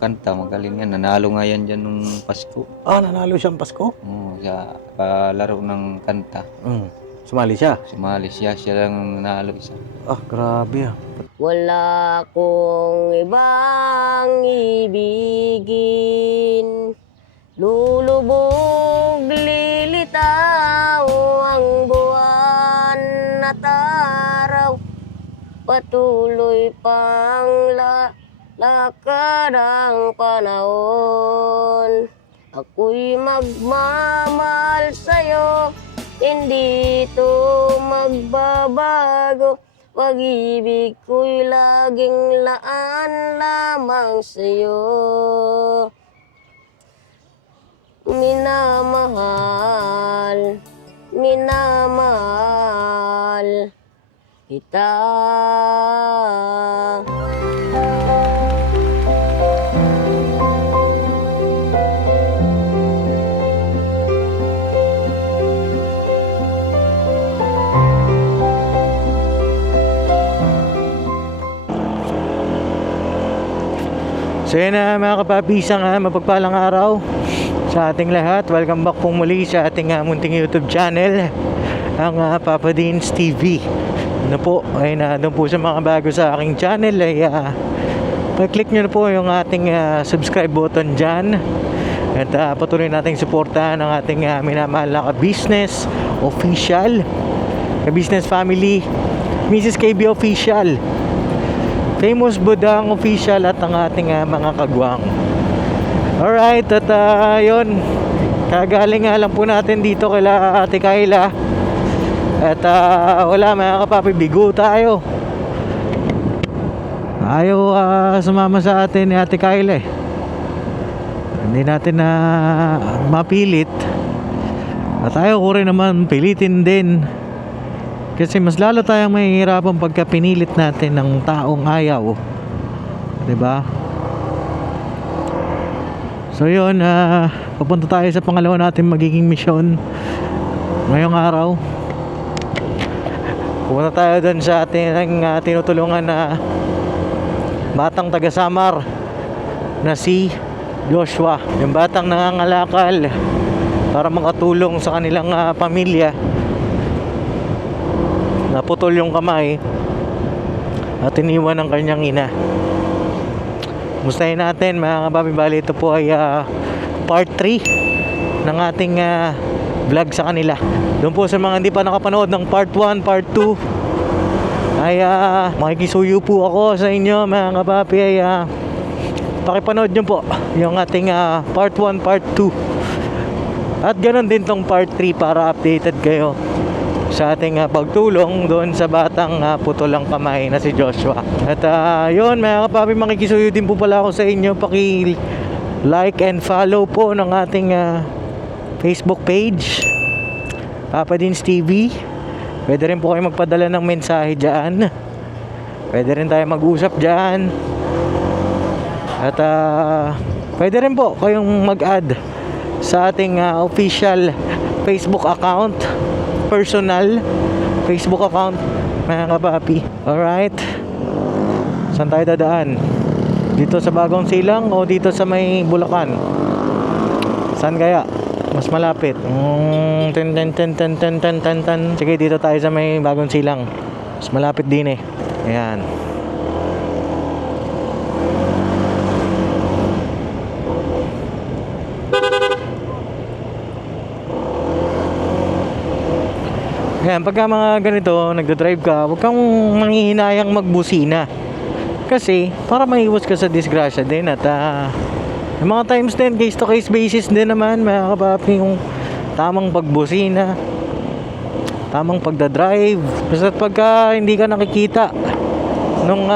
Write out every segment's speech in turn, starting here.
Kanta magaling yan, nanalo nga yan diyan nung Pasko. Nanalo siyang Pasko? Oo, sa palaro ng kanta. Sumali siya? Sumali siya lang ang nanalo isa. Grabe ah. Wala kong ibang ibigin, lulubog lilitaw ang buwan at araw, patuloy pang lakad ang panahon. Ako'y magmamahal sa'yo, hindi ito magbabago. Pag-ibig ko'y laging laan lamang sa'yo. Minamahal, minamahal kita. So yun na mga kapapisang mapagpalang araw sa ating lahat. Welcome back pong muli sa ating munting YouTube channel, ang Papa Deans TV. Ano po, ay doon po sa mga bago sa aking channel ay click nyo na po yung ating subscribe button dyan. At patuloy nating suportahan ang ating minamahal na ka-business official, ka-business family, Mrs. KB Official, Famous Budang Official at ang ating mga kagwang. Alright, at yun, kagaling nga lang po natin dito kila Ate Kayla. At wala mga kapapi, bigo tayo. Ayaw sumama sa atin ni Ate Kayla eh. Hindi natin na mapilit. At ayaw ko rin naman pilitin din, kasi mas lalo tayong mahihirapan pagka pinilit natin ng taong ayaw, 'di ba? So yun, papunta tayo sa pangalawa natin magiging misyon ngayong araw. Pupunta tayo doon sa ating tinutulungan na batang taga Samar na si Joshua. Yung batang nangangalakal para makatulong sa kanilang pamilya. Naputol yung kamay at iniwan ng kanyang ina. Mustahin natin mga kababi. Bali, ito po ay part 3 ng ating vlog sa kanila. Doon po sa mga hindi pa nakapanood ng part 1, part 2 ay makikisuyo po ako sa inyo mga kababi. Ay pakipanood nyo po yung ating part 1, part 2. At ganoon din tong part 3 para updated kayo sa ating pagtulong doon sa batang putol ang kamay na si Joshua. At yun mga kapapi, makikisuyo din po pala ako sa inyo. Paki-like and follow po ng ating Facebook page, Papa Deans TV. Pwede rin po kayo magpadala ng mensahe dyan. Pwede rin tayo mag-usap dyan. At pwede rin po kayong mag-add sa ating official Facebook account, personal Facebook account mga kapapi. Alright, saan tayo dadaan? Dito sa Bagong Silang o dito sa may Bulacan? Saan kaya mas malapit? Sige, dito tayo sa may Bagong Silang, mas malapit din eh. Ayan. Ayan, pagka mga ganito, nagdadrive ka, huwag kang manghihinayang magbusina. Kasi, para maiwas ka sa disgrasya din. At yung mga times din, case to case basis din naman, mga kapapi, yung tamang pagbusina, tamang pagdadrive. Basta pagka hindi ka nakikita nung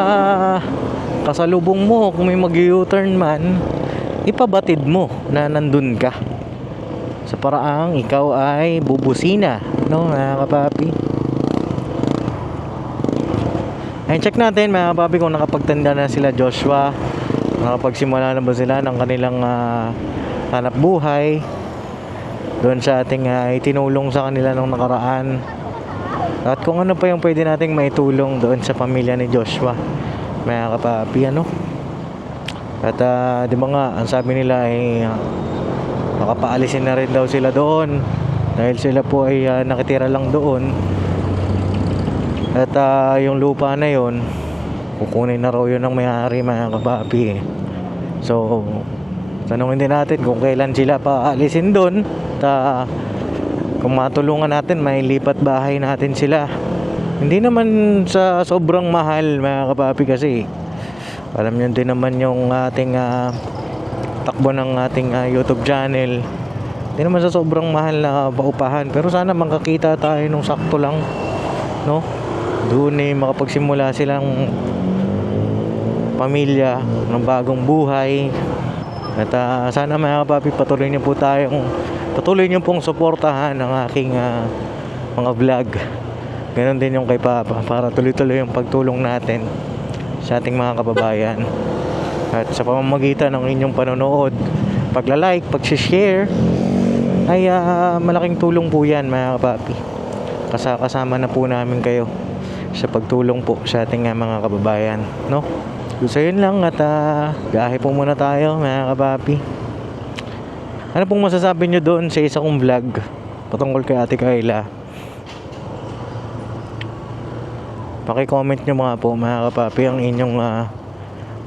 kasalubong mo, kung may mag-u-turn man, ipabatid mo na nandun ka, sa paraang ikaw ay bubusina, no mga kapapi. Ay, check natin mga kapapi kung nakapagtanda na sila Joshua, nakapagsimula na ba sila ng kanilang hanap buhay doon sa ating itinulong sa kanila nung nakaraan, at kung ano pa yung pwede nating maitulong doon sa pamilya ni Joshua mga kapapi, ano. At di ba nga, ang sabi nila ay makapaalisin na rin daw sila doon dahil sila po ay nakitira lang doon. At yung lupa na yon, kukunin na raw yun ng may-ari, mga kapapi. So tanungin din natin kung kailan sila paalisin doon. At kung matulungan natin, may lipat bahay natin sila. Hindi naman sa sobrang mahal, mga kapapi, kasi alam nyo din naman yung ating takbo ng ating YouTube channel. Hindi naman sa sobrang mahal na paupahan, pero sana makakita tayo nung sakto lang, no? Doon makapagsimula silang pamilya ng bagong buhay. At sana, mga kapapi, patuloy niyo pong suportahan ang aking mga vlog. Ganon din yung kay Papa, para tuloy-tuloy yung pagtulong natin sa ating mga kababayan. At sa pamamagitan ng inyong panonood, pagla-like, pag-share, ay malaking tulong po yan, mga kapapi. Kasama na po namin kayo sa pagtulong po sa ating mga kababayan, no? So yun lang, at gahe po muna tayo, mga kapapi. Ano pong masasabi nyo doon sa isa kong vlog patungkol kay Ate Kayla? Paki-comment nyo mga po, mga kapapi, ang inyong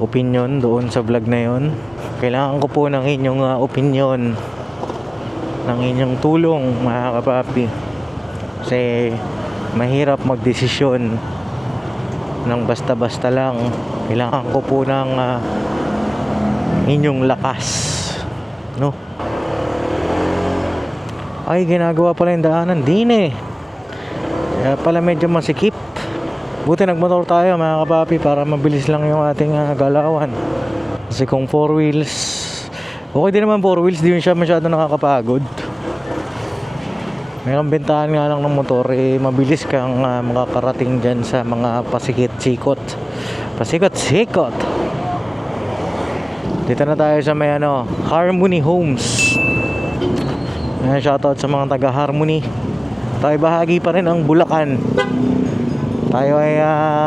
opinion doon sa vlog na yon. Kailangan ko po ng inyong opinion, ng inyong tulong, mga kapapi, kasi mahirap magdesisyon ng basta-basta lang. Kailangan ko po ng inyong lakas, no? Ay, ginagawa pala yung daanan din kaya pala medyo masikip. Buti nagmotor tayo, mga kapapi, para mabilis lang yung ating galawan. Kasi kung 4 wheels, okay din naman 4 wheels, di yun siya masyado nakakapagod. Mayroong bentahan nga lang ng motor, mabilis kang makakarating dyan sa mga pasikot-sikot. Dito na tayo sa may Harmony Homes. Shoutout sa mga taga Harmony. Tayo bahagi pa rin ang Bulacan. Tayo ay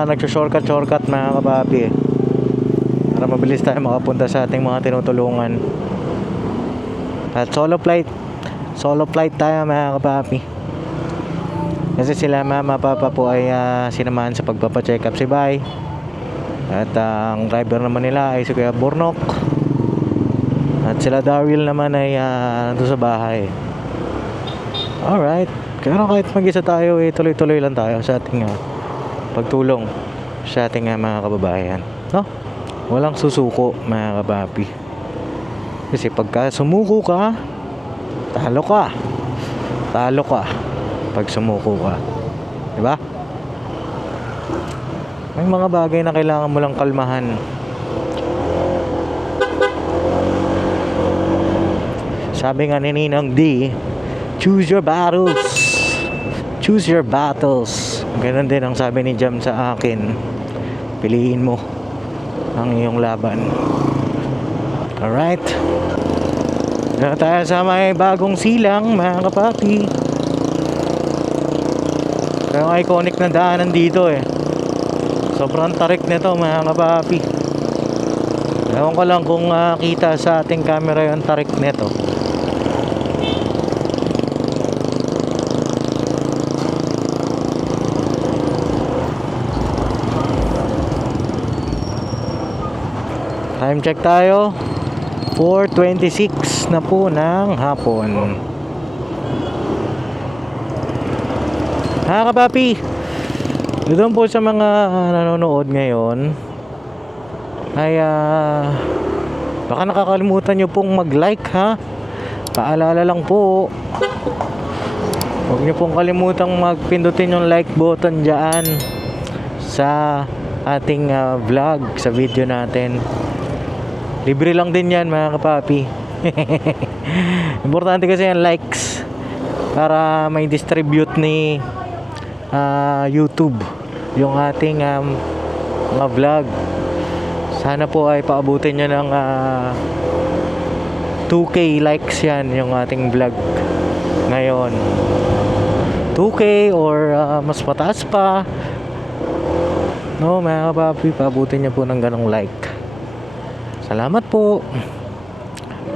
nagsushortcut, mga kapapi, para mabilis tayo makapunta sa ating mga tinutulungan. At solo flight tayo, mga kapapi, kasi sila mama papa po ay sinamahan sa pagpapacheck up si Bay. At ang driver naman nila ay si Kuya Bornok. At sila Darwin naman ay nandun sa bahay. Alright, kaya kahit mag-isa tayo, tuloy-tuloy lang tayo sa ating pagtulong sa ating mga kababayan, no? Walang susuko, mga kapapi, kasi pagka sumuko ka, talo ka pag sumuko ka, diba? May mga bagay na kailangan mo lang kalmahan. Sabi nga ni Ninang D, choose your battles. Ganun din ang sabi ni Jam sa akin, piliin mo ang iyong laban. Alright, na tayo sa may bagong silang, mga kapapi. Yung iconic na daanan dito sobrang tarik nito, mga kapapi. Ewan ko lang kung kita sa ating camera yung tarik nito. Time check tayo, 4:26 na po ng hapon. Mga kapapi, doon po sa mga nanonood ngayon ay baka nakakalimutan nyo pong mag-like, ha. Paalala lang po, huwag nyo pong kalimutang magpindutin yung like button dyan sa ating vlog, sa video natin. Libre lang din yan, mga kapapi. Importante kasi yung likes para may distribute ni YouTube yung ating mga vlog. Sana po ay paabutin nyo ng 2K likes yan, yung ating vlog ngayon. 2K or mas mataas pa, no, mga kapapi, paabutin nyo po ng ganong like. Salamat po.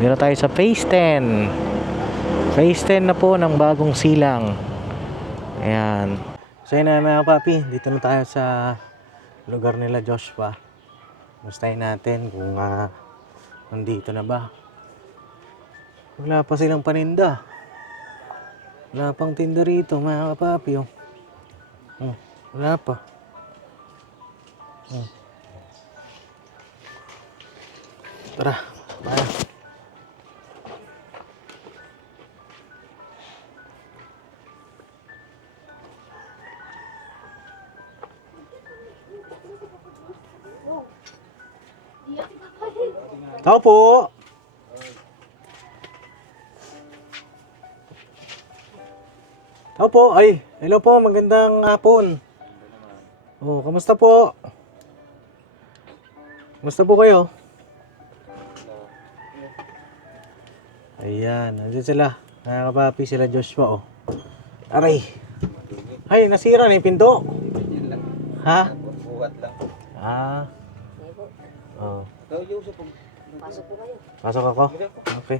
Dito tayo sa phase 10. Phase 10 na po ng bagong silang. Ayan. So yun na mga papi, dito na tayo sa lugar nila Joshua. Mustahin natin kung nandito na ba. Wala pa silang paninda. Wala pang tinda rito mga kapapi. Wala pa. Tara, tayo. Tao po. Tao po. Ay, hello po. Magandang hapon. Oh, kamusta po? Kamusta po kayo? Ayan, nandiyan sila. Mga kapapi sila Joshua, oh. Aray. Ay, nasira na yung pinto. Ha? Buhat lang. Ah. Sige po. Oh. Pasok po kayo. Pasok ako? Okay.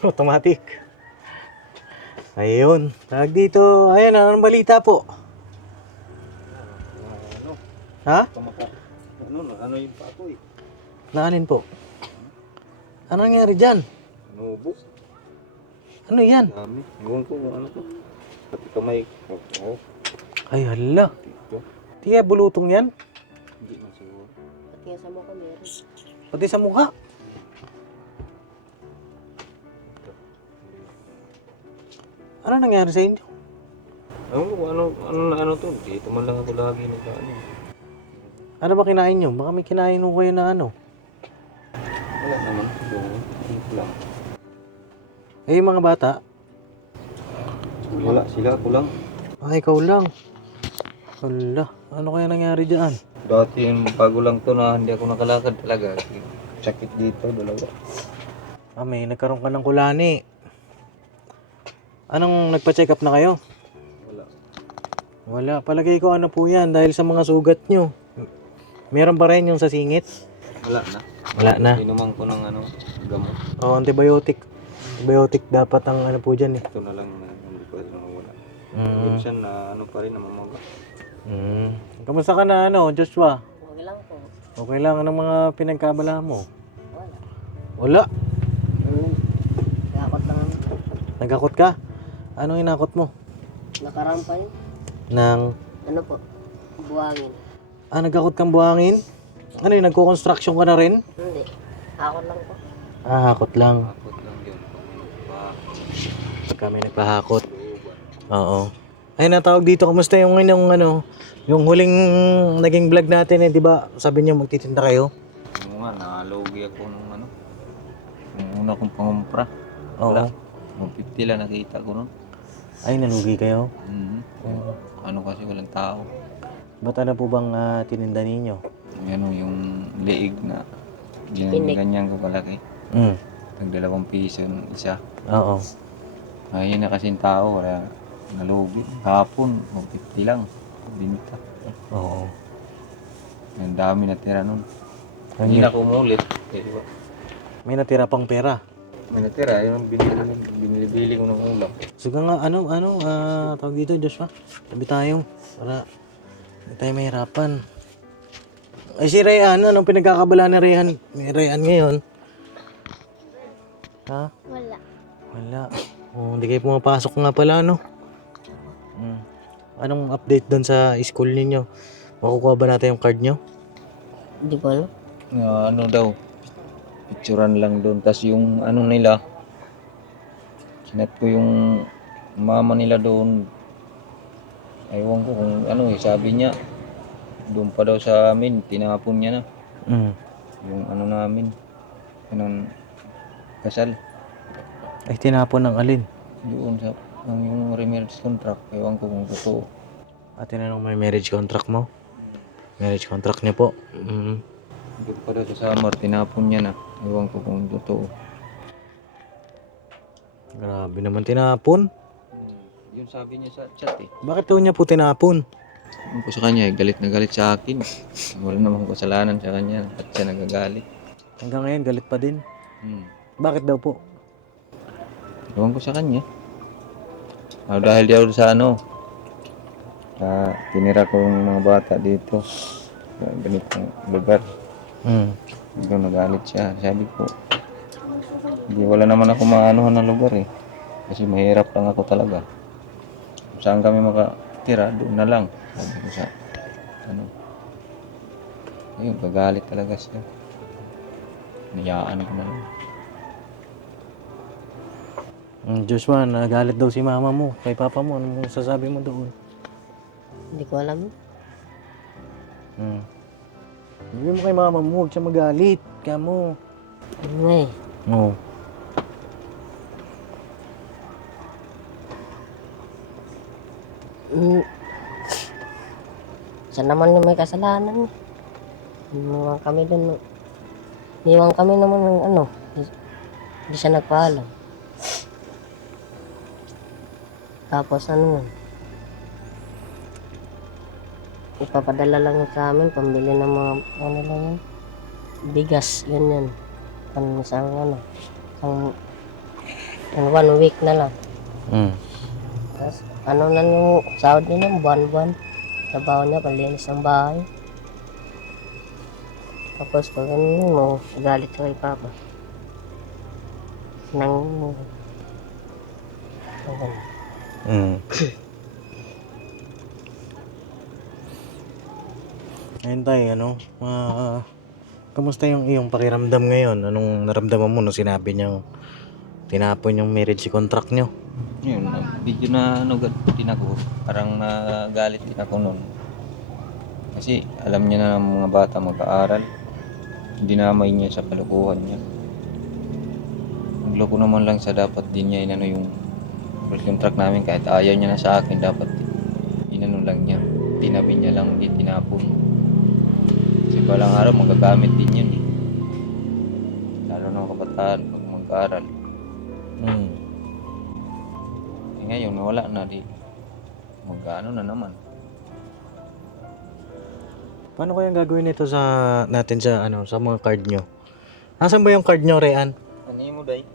Automatic. Ayun. Tag dito. Ayan, anong balita po? Ha? Ano yung pato eh? Naanin po? Ano nangyari dyan? Nubo. Ano yan? Dami. Ewan ko kung ano to. Pati kamay. Oo. Ay, hala. Tiya, bulutong yan? Hindi na siguro. Pati nga sa mukha meron. Pati sa mukha. Ano nangyari sa inyo? Ewan ko kung ano to. Dito man lang ako lagi nito. Ano ba kinain nyo? Baka may kinain nyo kayo na ano? Wala naman. Dito lang. Eh, yung mga bata? Wala. Sila ako lang. Ah, ikaw lang. Hala, ano kaya nangyari dyan? Dati yung bago lang to na hindi ako nakalakad talaga. Sakit dito, dalawa. Ah, may nagkaroon ka ng kulani. Anong nagpa-check up na kayo? Wala. Wala, palagay ko ano po yan dahil sa mga sugat nyo. Meron pa rin yung sa singit? Wala na. Wala na. Inuman ko ng gamot. Oh, antibiotic. Antibiotic dapat ang ano po dyan eh. Ito na lang na hindi pa rin wala. Mm. Minsan na pa rin namamaga. Kamusta ka na Joshua? Okay lang po. Okay lang, anong mga pinagkabala mo? Wala. Wala. Nakakot lang. Nagakot ka? Anong inakot mo? Nakarampay. Nang, Ano po? Buwangin. nagakot kang buhangin? Ano yun, nagko-construction ka na rin? Hindi. Akot lang po. Hakot lang. Takot lang yun. Pag kami nagpahakot. Oo. Ay, natawag dito, kamusta yung yung huling naging vlog natin di ba? Sabi niyo magtitinda kayo? Oo nga, nalogi ako nung Yung una kong pangumpra. Oo. Wala. 150 lang nakita ko nun. Ay, nalugi kayo? Ano kasi walang tao. Ba't ano po bang tininda ninyo? Yung liig na Tinik. ganyan ko kalaki. Nag-2 piso yung isa. Oo. Ayun na kasing tao, wala nalugi. Hapon, 150 lang. Binita. Oo. Ang dami natira nun. Ano Hindi yun? na ako umulit. Diba? May natira pang pera. May natira, yung binili ko ng ulam. Sige nga, tawag dito, Joshua. Tabi tayo. Para hindi tayo mahirapan. Ay, si Rayan, anong pinagkakabala ni Rayan? May Rayan ngayon. Ha? Wala. Oh, hindi kayo pumapasok nga pala, no? Anong update doon sa school ninyo? Makukuha ba natin yung card nyo? Hindi ko alam. Ano daw, picturean lang doon. Tapos yung nila, kinat ko yung mama nila doon. Ewan ko kung sabi niya, doon pa daw sa amin, tinapon niya na. Yung namin, kasal. Ay, tinapon ng alin? Doon sa yung remarriage contract, ewan ko kung totoo. At tinanong mo yung marriage contract mo? Marriage contract niya po? Doon pa daw sa summer, tinapon niya na. Ewan ko kung totoo. Grabe naman tinapon. Yun sabi niya sa chat eh. Bakit daw niya po tinapon? Ano ko sa kanya, galit na galit sa akin. Wala namang kasalanan sa kanya. At siya nagagalit. Hanggang ngayon, galit pa din. Hmm. Bakit daw po? Ewan ko sa kanya. Dahil daw sa ano, tinira ko yung mga bata dito. Sa ganitong lugar. Hmm. Doon nagalit siya. Sabi ko, hindi, wala naman ako maanuhan ng lugar eh. Kasi mahirap lang ako talaga. Kung saan kami makatira, doon na lang. Sabi ko sa, ano, ayun, gagalit talaga siya. Niyaan ko na lang. Joshua, nagalit daw si mama mo kay papa mo. Ano sasabi mo doon? Hindi ko alam. Sabi mo kay mama mo, huwag siya magalit. Kaya mo. Ano nga eh. Oo. Mm. Siya naman yung may kasalanan. Iniwan kami dun. Iniwan kami naman ng ano. Hindi siya nagpaalam. Tapos ano nun. Ipapadala lang yun sa amin. Pambili ng mga ano lang yun. Bigas. Yun yun. Isang ano. Isang 1 week na lang. Tapos, ano na yung sahod niya ng buwan-buwan. Trabaho niya, palinis ng bahay. Tapos, pag ano mo, galit ka kay Papa. Nang mo. Ayun tayo, ano? Kamusta yung iyong pakiramdam ngayon? Anong naramdaman mo nung sinabi niyang tinapon yung marriage contract niyo? Yun, video na ano, din ako. Parang nagalit din ako noon. Kasi alam niya na ng mga bata mag-aaral. Dinamay niya sa kalukuhan niya. Nagloko naman lang sa dapat din niya inano yung contract namin kahit ayaw niya na sa akin. Dapat inano lang niya. Tinabi niya lang, di tinapon. Kasi balang araw magagamit din yun eh. Lalo ng kabataan pag mag-aaral. Ngayon wala na di mag-ano na naman. Paano kaya gagawin ito sa natin sa ano sa mga card nyo? Nasaan ba yung card nyo, Rean? Ano mo day?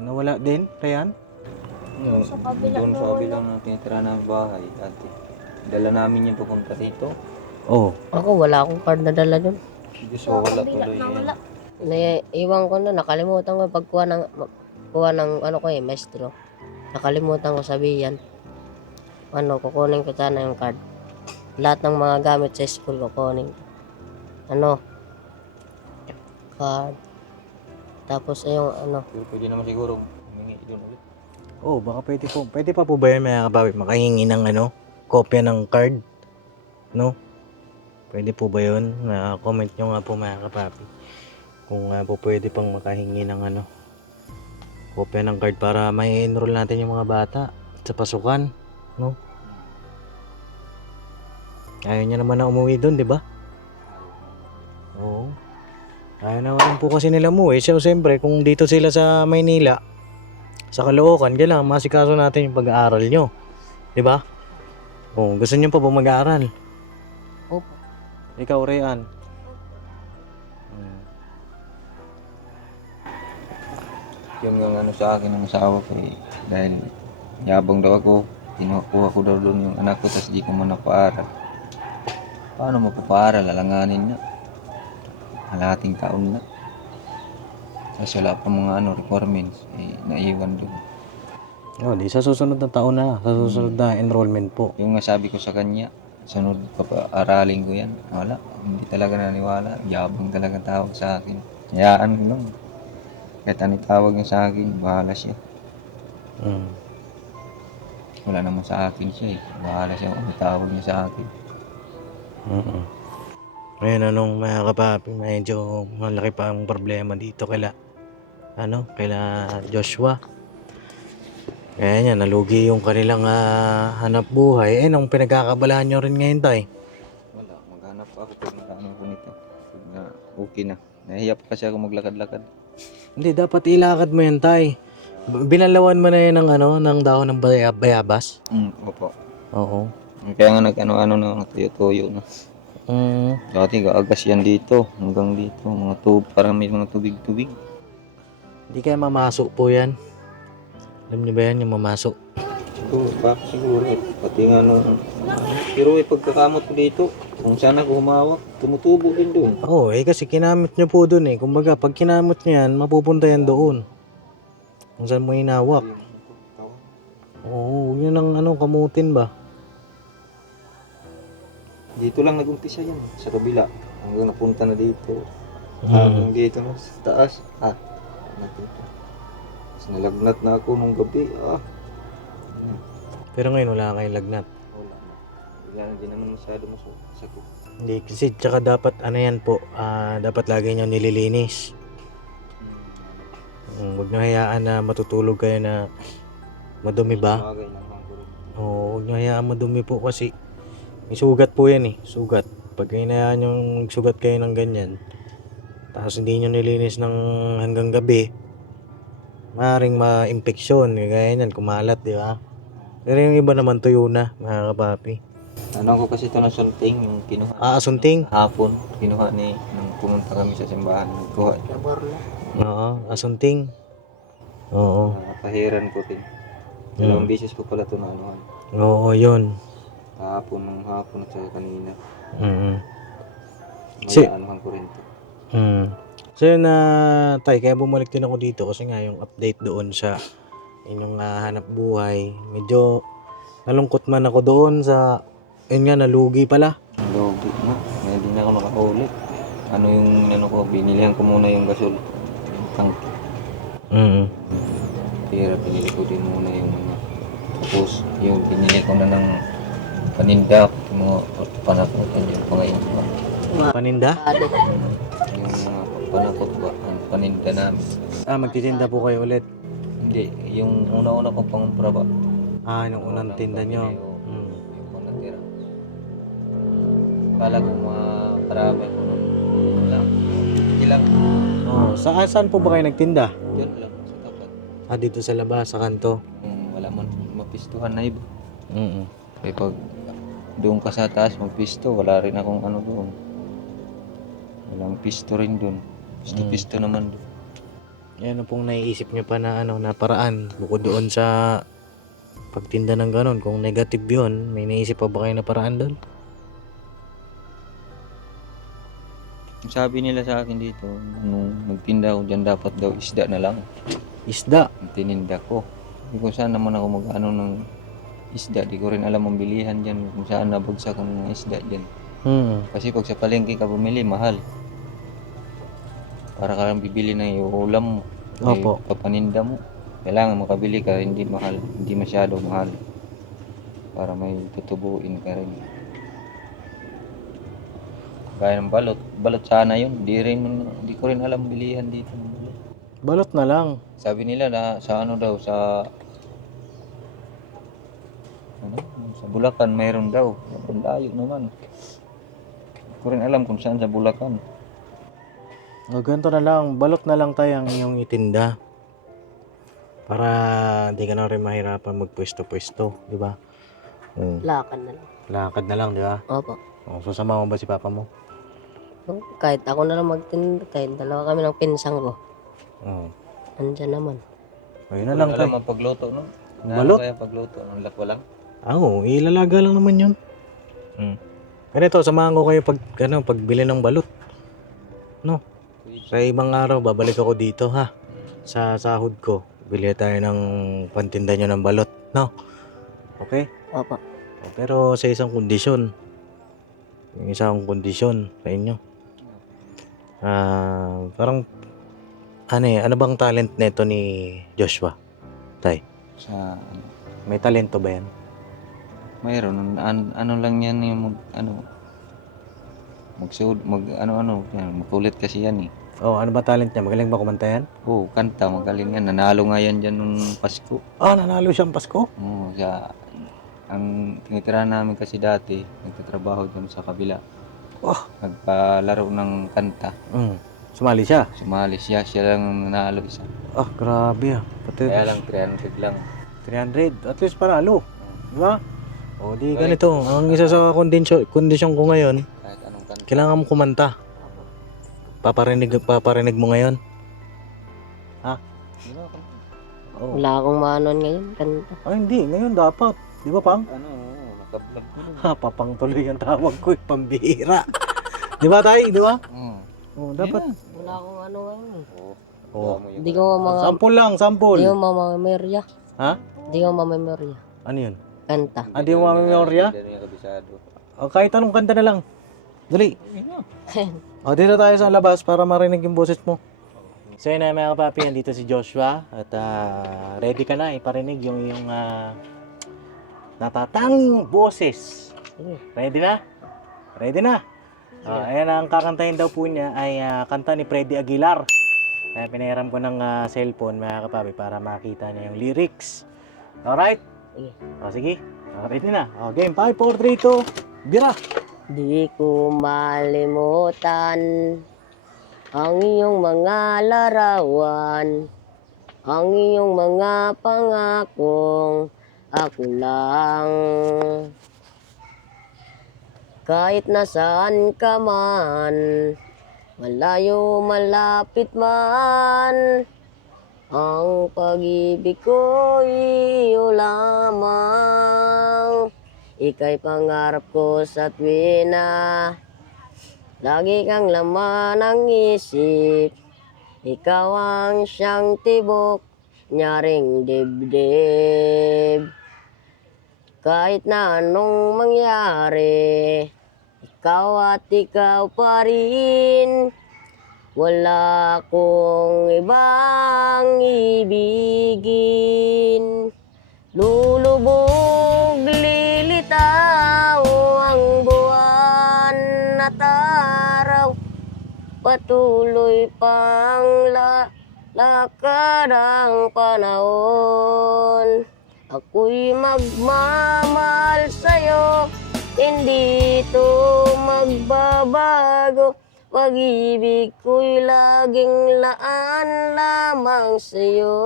Nawala din, Rean? Doon sa kabilang na tinitira namin bahay dati. Dala namin yung pupunta dito. Oo. Ako, wala akong card na dala dun. So wala tuloy yan. Naiiwan ko na, nakalimutan ko pagkuha ng ano ko maestro. Nakalimutan ko sabihin. Kukunin ko sana yung card. Lahat ng mga gamit sa school kukunin. Card. Tapos yung Pwede naman siguro humingi doon ulit. Oh, baka pwede po. Pwede pa po ba yan, mga kababi, makahingi ng kopya ng card? No? Pwede po ba yun? Comment nyo nga po, mga kapapi. Kung po pwede pang makahingi ng kopya ng card para may enroll natin yung mga bata sa pasukan, no? Ayaw niya naman na umuwi doon, di ba? Oo. Ayaw naman po kasi nila umuwi. So, siyempre, kung dito sila sa Maynila, sa Caloocan, kailangan masikaso natin yung pag-aaral nyo. Di ba? Oh, gusto nyo pa ba mag-aaral? Opo. Ikaw, Rean. Yung sa akin ng asawa ko eh, dahil yabang daw ako, kinukuha ko daw doon yung anak ko tapos di ko man napaaral. Paano mapapaaral? Alanganin na. Halating taon na. Tapos wala pa mga requirements, naiwan doon. Oh, di sa susunod na taon na, sa susunod na enrollment po. Yung nga sabi ko sa kanya, sunod aralin ko yan. Wala, hindi talaga naniwala. Yabang talaga tawag sa akin. Hayaan ko lang. Kahit ano tawag niya sa akin, bahala siya. Wala naman sa akin siya eh. Bahala siya kung tawag niya sa akin. Ngayon, mga kapapi, medyo malaki pa ang problema dito kaila Joshua. Kaya niya, nalugi yung kanilang hanap buhay. Anong pinagkakabalaan nyo rin ngayon, tay? Wala, maghanap ako pag nakaano ko nito. Pag na okay na. Nahiya pa kasi ako maglakad-lakad. Hindi, dapat ilakad mo yan, tay. Binalawan mo na yan ng ano, ng dahon ng bayabas? Opo. Oo. Kaya nga nag-ano-ano na, tuyo-tuyo na. Dati gaagas yan dito, hanggang dito, mga parang may mga tubig-tubig. Hindi kaya mamasok po yan. Alam niyo ba yan, yung mamasok? Siguro, pati nga nung, pero pagkakamot ko dito, kung saan ako humawak, tumutubo din doon. Oo, kasi kinamit niyo po dun eh. Kumbaga, pag kinamot niyo yan, mapupunta yan doon. Kung saan mo hinawak. Oo, huwag niyo nang kamutin ba? Dito lang nag-umpisa yan, sa kabila. Hanggang napunta na dito. Hanggang dito na sa taas. Dito. Tapos nalagnat na ako nung gabi. Pero ngayon wala kayong lagnat. Wala na. Wala na din naman masyado masakit. Hindi, kasi tsaka dapat yan po, dapat lagi niyo nililinis. Huwag niyo hayaan na matutulog kayo na madumi ba? Bagay na lang ko rin. Oo, huwag niyo hayaan madumi po kasi may sugat po yan eh, sugat. Pag hinayaan yung sugat kayo ng ganyan, tapos hindi nyo nilinis ng hanggang gabi, maaaring ma-infeksyon, gaya yan, kumalat, di ba? Pero yung iba naman tuyo na, mga kapapi. Ano ko kasi ito ng sunting, yung kinuha. Asunting? Hapon, kinuha nung pumunta kami sa simbahan. Nagkuha. Oo, asunting. Oo. Pahiran ko rin. Dalawang beses ko pala ito na anuhan. Oo, yun. Hapon at saka kanina. Si- Anuhan ko rin ito. So yun tay, kaya bumalik din ako dito kasi nga yung update doon sa inyong hanap buhay. Medyo nalungkot man ako doon sa, yun nga, nalugi pala. Logi mo. Hindi na ako nakaulit. Ano yung ko, binilihan ko muna yung gasol. Yung tank. Pera, pinili ko din muna yung tapos yung binili ko na ng paninda. Yung mga panakutan yung pangayon ko. Paninda? Yung mga panakot ba, ang paninda namin. Magtitinda po kayo ulit. Hindi, yung una-una kong pangumpra ba? Yung unang tinda nyo. Yung mga natira. Kala ko makarami ako nun. Wala. Hindi lang. Saan po ba kayo nagtinda? Diyan lang, sa tapat. Dito sa labas, sa kanto. Wala man mapistuhan na iba. Eh pag doon ka sa taas magpisto, wala rin akong ano doon. Walang pisto rin doon. Pisto naman doon. Ano pong naiisip nyo pa na na paraan bukod doon sa pagtinda ng ganon? Kung negative yun, may naisip pa ba kayo na paraan doon? Sabi nila sa akin dito, nung magtinda ako dyan, dapat daw isda na lang. Isda? Ang tininda ko. Hindi ko saan naman ako mag-ano ng isda. Di ko rin alam ang bilihan dyan kung saan nabagsak ang mga isda dyan. Kasi pag sa palengke ka bumili, mahal. Para ka lang bibili ng ulam mo. Opo. Papaninda mo. Kailangan makabili ka, hindi mahal. Hindi masyado mahal. Para may tutubuin ka rin. Gaya ng balot. Balot sana yun. Di ko rin alam bilihan dito. Balot na lang. Sabi nila na sa ano daw, sa Bulacan mayroon daw. Ang layo naman. Di ko rin alam kung saan sa Bulacan. Ganito na lang, balot na lang tayo ang iyong itinda. Para hindi ka na rin mahirapan magpwesto-pwesto, di ba? Lakad na lang. Lakad na lang, di ba? Opo. Susama mo ba si papa mo? Kahit ako na lang magtinda, kahit dalawa kami ng pinsang ko. Andyan naman. Ayun na lang tayo. Alam ang pagluto, no? Balot? Kaya pagluto, ng lakwa lang. Ilalaga lang naman yun. Ganito, samahan ko kayo pagbili ng balot. No? Sa ibang araw, babalik ako dito ha. Sa sahod ko, bili tayo ng pantinda nyo ng balot. No? Okay? Opo. Pero sa isang kondisyon. Yung isang kondisyon sa inyo. Parang, ano bang talent nito ni Joshua? Tay, Sa, may talento ba yan? mayroon. Ano lang yan yung makulit kasi yan eh. Ano ba talent niya? Magaling ba kumanta yan? Kanta, magaling yan. Nanalo nga yan dyan nung Pasko. Nanalo siyang Pasko? Ang tinitirahan namin kasi dati, nagtatrabaho dyan sa kabila. Nagpalaro ng kanta. Sumali siya? Sumali siya lang nanalo isa. Ah, grabe ah. Pati Kaya lang 300 lang. 300. At least panalo. Di ba? O di ganito. Ang isa sa kondisyon ko ngayon, Kahit anong kanta. kailangan mo kumanta. Paparinig mo ngayon. Ha? Oo. Wala akong maanon ngayon. Kanta. Ay, hindi. Ngayon dapat. Di ba, Pang? Ano, nakablog ko rin. Ha, papang tuloy ang tawag ko. Pambihira. Di ba, Tay? Di ba? Oo, dapat. Wala akong ano ngayon. Oo. Oo. Hindi ko mga... Sample lang, sample. Hindi ko mamamerya. Ha? Hindi ko mamamerya. Ano yun? Kanta. Ah, di mo mamemorya? Hindi niya kabisado. O, kahit anong kanta na lang. Dali. O, dito tayo sa labas para marinig yung boses mo. So yun na mga kapapi, dito si Joshua. At ready ka na iparinig yung iyong natatanging boses. Sige. Ready na? Ready na? Ayan ang kakantahin daw po niya ay kanta ni Freddy Aguilar. Kaya pinahiram ko ng cellphone mga kapapi para makita niya yung lyrics. Alright? Sige. Sige. Ready na? Game 5, 4, 3, 2, bira! Di ko malimutan ang iyong mga larawan, ang iyong mga pangakong ako lang. Kahit nasaan ka man, malayo malapit man, ang pag-ibig ko iyo lamang. Ika'y pangarap ko sa tuwina, lagi kang laman ng isip. Ikaw ang siyang tibok, nyaring dibdib. Kahit na anong mangyari, ikaw at ikaw pa rin. Wala akong ibang ibigin. Lulubog, lilitaw ang buwan at araw. Patuloy pang lakad ang panahon. Ako'y magmamahal sa'yo, hindi ito magbabago. Pag-ibig ko'y laging laan lamang sa'yo.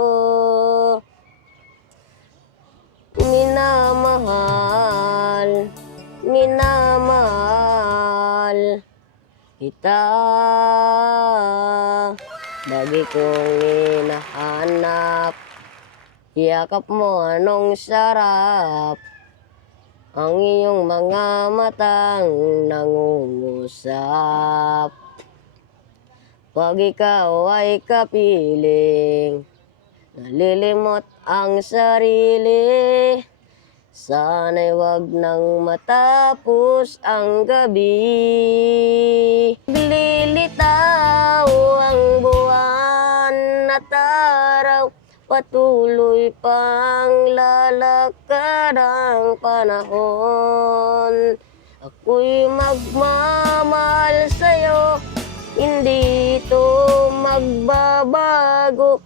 Minamahal, minamahal kita. Lagi kong hinahanap, yakap mo anong sarap. Ang iyong mga matang nangungusap. Pag ikaw ay kapiling, nalilimot ang sarili. Sana'y wag nang matapos ang gabi. Lilitaw ang buwan at araw, patuloy pang lalakad ang panahon. Ako'y magmamahal sa'yo, hindi ito magbabago.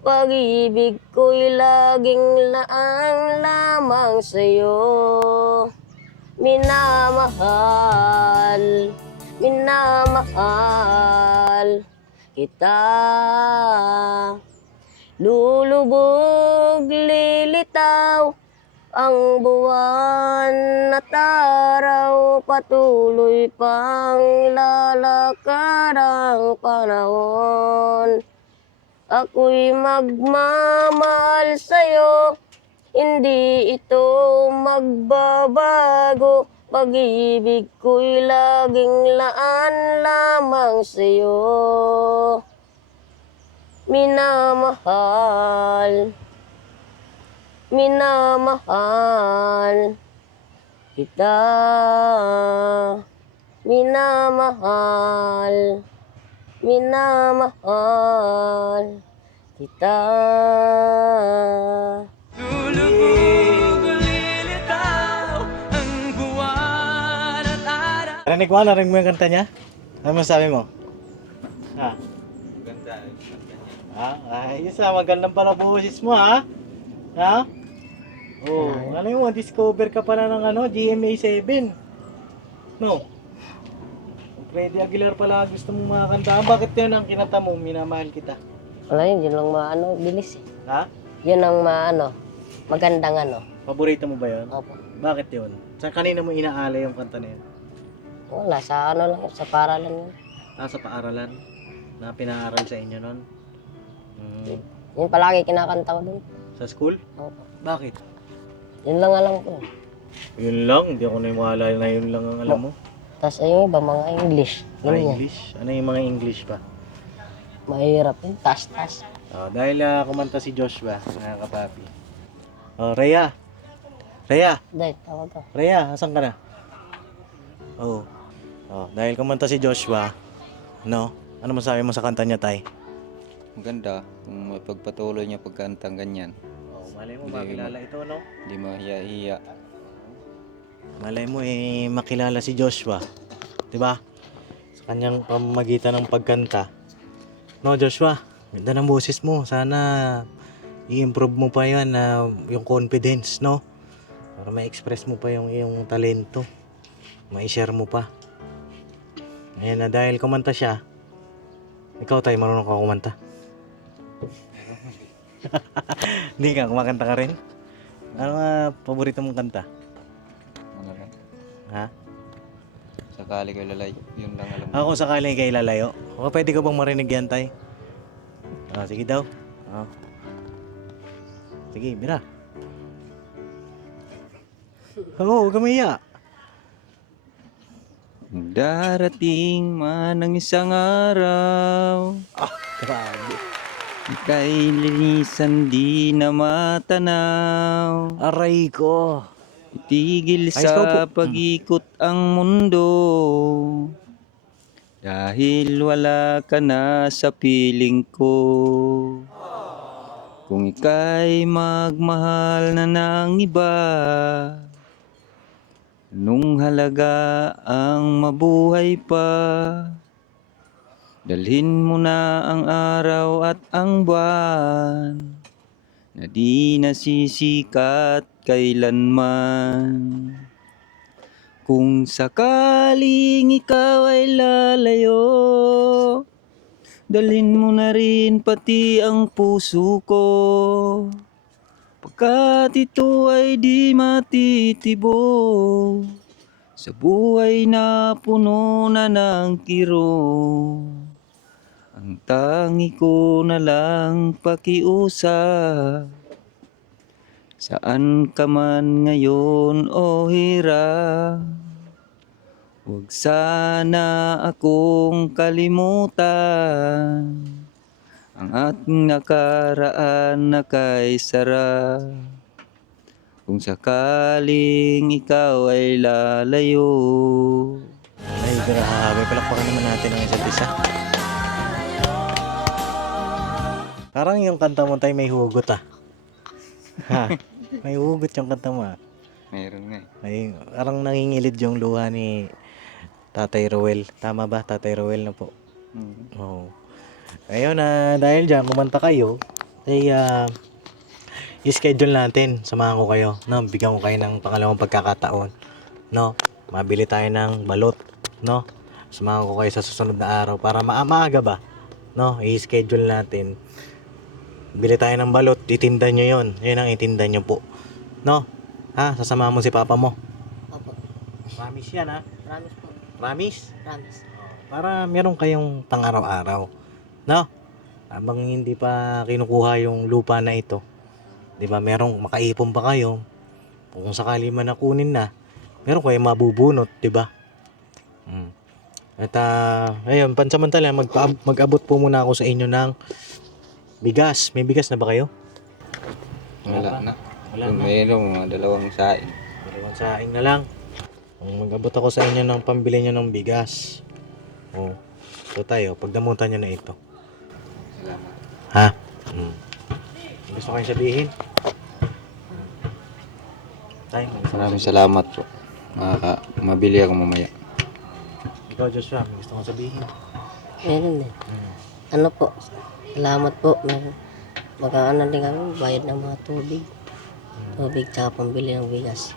Pag-ibig ko'y laging laan lamang sa'yo. Minamahal, minamahal kita. Lulubog, lilitaw ang buwan at araw. Patuloy pang lalakad ang panahon. Ako'y magmamahal sa'yo, hindi ito magbabago. Pag-ibig ko'y laging laan lamang sa'yo. Minamahal, minamahal kita. Minamahal, minamahal kita. Narinig mo yung kanta niya? Ano masabi mo? Ha? Ganda. Ayos magandang pala boses mo ha? Ha? Oh, ano yung discover ka pala ng GMA 7? No? Freddy Aguilar pala gusto mong mga kantaan. Bakit yun ang kinanta mo? Minamahal kita. Wala yun lang maano, bilis eh. Ha? Yun ang maano, magandang ano. Paborito mo ba yun? Opo. Bakit yun? Sa kanina mo inaalay yung kanta na yun? Wala, sa ano lang, sa paralan yun. Sa paaralan na pinaaral sa inyo nun? Yun palagi kinakanta ko dun. Sa school? Opo. Bakit? Yun lang alam ko. Yun lang, hindi ako na maalala na yun lang ang alam mo. Tapos yung iba, mga English. Ganyan. English? Ano yung mga English pa? Mahirap yun, tas-tas. Dahil kumanta si Joshua, mga kapapi. Rhea! Rhea! Dahil, tawag ko. Rhea, asan ka na? Dahil kumanta si Joshua, no? Ano masabi mo sa kanta niya, Tay? Maganda kung mapagpatuloy niya pagkantang ganyan. Malay mo, Hindi makilala ito, no? Hindi mahiya-hiya. Malay mo, makilala si Joshua. 'Di ba? Sa kanyang pamamagitan ng pagkanta. No, Joshua? Ganda ng boses mo. Sana i-improve mo pa yan yung confidence, no? Para ma-express mo pa yung iyong talento. Ma-share mo pa. Ayan na, dahil kumanta siya. Ikaw, Tay, marunong ka kumanta? Hindi ka, kumakanta ka rin? Ano nga paborito mong kanta? Ano lang. Ha? Sakali ko lalay. Yun lang alam ko. Ako sakaling kay lalayo. O pwede ko bang marinig yan, Tay? Sige daw. Sige, mira. Huwag ka maiya. Darating man ang isang araw, Grabe. ika'y linisan di na matanaw. Aray ko. Itigil Ay, slow sa po. pag-ikot ang mundo, dahil wala ka na sa piling ko. Kung ika'y magmahal na ng iba, anong halaga ang mabuhay pa? Dalhin mo na ang araw at ang buwan, na di nasisikat kailanman. Kung sakaling ikaw ay lalayo, dalhin mo na rin pati ang puso ko, pagkat ito ay di matitibo sa buhay na puno na ng kirot. Ang tangi ko na lang pakiusap, saan ka man ngayon o hirap, huwag sana akong kalimutan ang ating nakaraan na kay sarap. Kung sakaling ikaw ay lalayo. Ay, grabe. Palakpakan naman natin ang isa't isa. Parang yung kanta mo, Tay, may hugot Ha? May hugot yung kanta mo Meron nga Ay, parang nangingilid yung luha ni Tatay Roel. Tama ba, Tatay Roel na po? Oo. Ayun dahil dyan, kumanta kayo, ay i-schedule natin. Samahan ko kayo. No? Bigyan ko kayo ng pangalawang pagkakataon. No? Mabili tayo ng balot. No? Samahan ko kayo sa susunod na araw para maaga ba? No? I-schedule natin. Bili tayo ng balot, itinda nyo yon. Yun ang itinda nyo po. No? Sasamahan mo si papa mo. Opo. Promise yan Promise po. Promise? Promise. Para meron kayong pang araw-araw. No? Habang hindi pa kinukuha yung lupa na ito. 'Di ba? Merong makaipon pa kayo. Kung sakali man nakunin na, meron kayong mabubunot, 'di ba? At ayun, pansamantala mag-abot po muna ako sa inyo ng bigas. May bigas na ba kayo? Wala na. Wala Kung na. mayroong mga dalawang saing. Dalawang saing na lang. Mag-abot ako sa inyo ng pambili nyo ng bigas. So tayo, pagdamutan nyo na ito. Salamat. Ha? Gusto kayong sabihin? Tayo, Maraming salamat po. Mabili ako mamaya. ikaw, Joshua, may gusto kong sabihin. Meron din. Ano po, salamat po. Mag-ano din kami, bayad ng mga tubig. Tubig tsaka pambili ng bigas.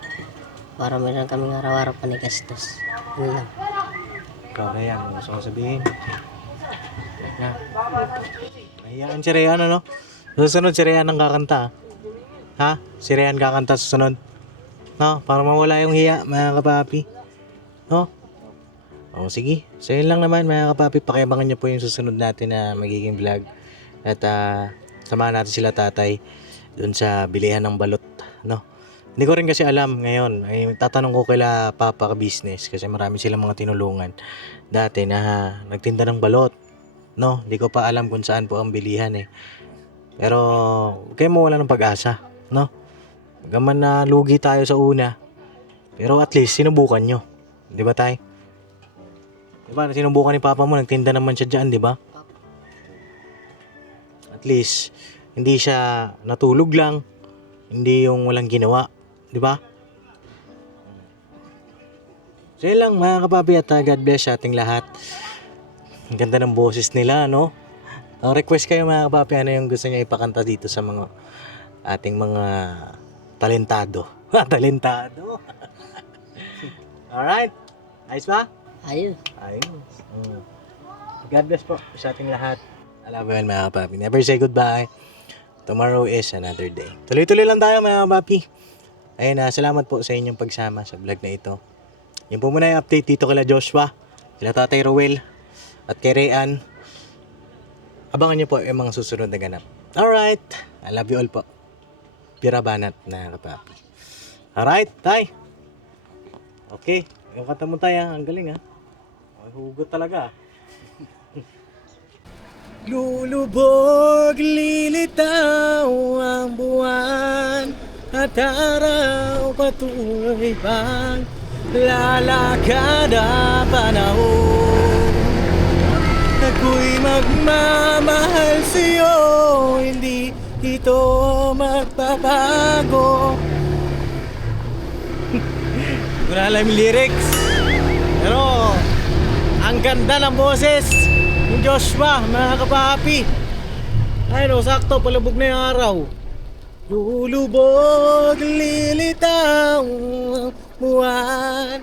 Para meron kaming araw-araw panigastos. Yun lang. Ikaw, Ryan, may gusto kong sabihin. Na. Hayaan si Ryan, ano? Susunod si Ryan ang kakanta. Ha? Si Ryan kakanta susunod. No? Para mawala yung hiya, mga kapapi. No? O sige. So yun lang naman, mga kapapi. Pakiabangan nyo po yung susunod natin na magiging vlog. At samahan natin sila tatay dun sa bilihan ng balot. No? Hindi ko rin kasi alam ngayon. Ay, tatanong ko kaila Papa ka business kasi marami silang mga tinulungan dati na nagtinda ng balot. No, hindi ko pa alam kung saan po ang bilihan eh. Pero kayo mawala ng pag-asa, no? Magaman na lugi tayo sa una. Pero at least sinubukan nyo. 'Di ba, tay? 'Di ba? Sinubukan ni Papa mo, nagtinda naman siya diyan, 'di ba? At least hindi siya natulog lang. Hindi yung walang ginawa. Di ba? So yun lang mga kapapi at God bless sa ating lahat. Ang ganda ng boses nila, no? Ang request kayo mga kapapi, ano yung gusto niyo ipakanta dito sa mga ating mga talentado. Talentado. Alright. Ayos ba? Ayun. Ayos. God bless po sa ating lahat. I love you all mga kapapi. Never say goodbye. Tomorrow is another day. Tuloy-tuloy lang tayo mga kapapi. Ayun, salamat po sa inyong pagsama sa vlog na ito. Yan po muna yung update dito kila Joshua, kila Tatay Rowel, at kay Rayan. Abangan nyo po yung mga susunod na ganap. Alright, I love you all po. Pirabanat na kapapi. Alright, tay. Okay, yung kanta mo tayo, ang galing ha. Hugot talaga. Lulubog, lilitaw ang buwan at araw patuloy pang lalakad ang panahon. Ako'y magmamahal sa'yo, hindi ito magbabago. Hindi ko na alam yung lyrics, pero ang ganda ng boses ni Joshua, mga kapapi. Ayun o, sakto, palubog na yung araw. Lulubog, lilitaw ang buwan.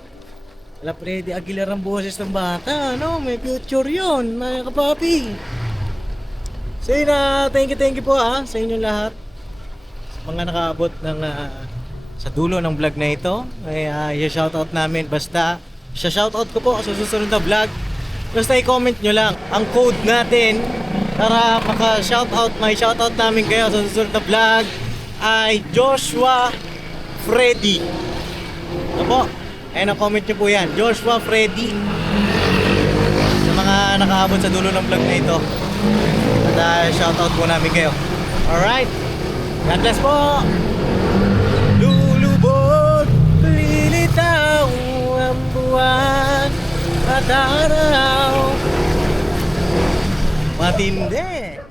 Wala, Freddy Aguilar ang boses ng bata, no? May future yun, mga kapapi. So yun na, thank you po sa inyong lahat. Sa mga nakaabot ng sa dulo ng vlog na ito, ay i-shoutout namin. Basta, shoutout ko po sa susunod na vlog. Basta i-comment nyo lang ang code natin para maka-shoutout, may shoutout namin kayo sa susunod na vlog ay Joshua Freddy. Ito po, ayun ang comment nyo po yan, Joshua Freddy. Sa mga nakaabot sa dulo ng vlog na ito, at shoutout po namin kayo. Alright, God bless po. Lulubog, lilitaw ang buwan at araw, matindi.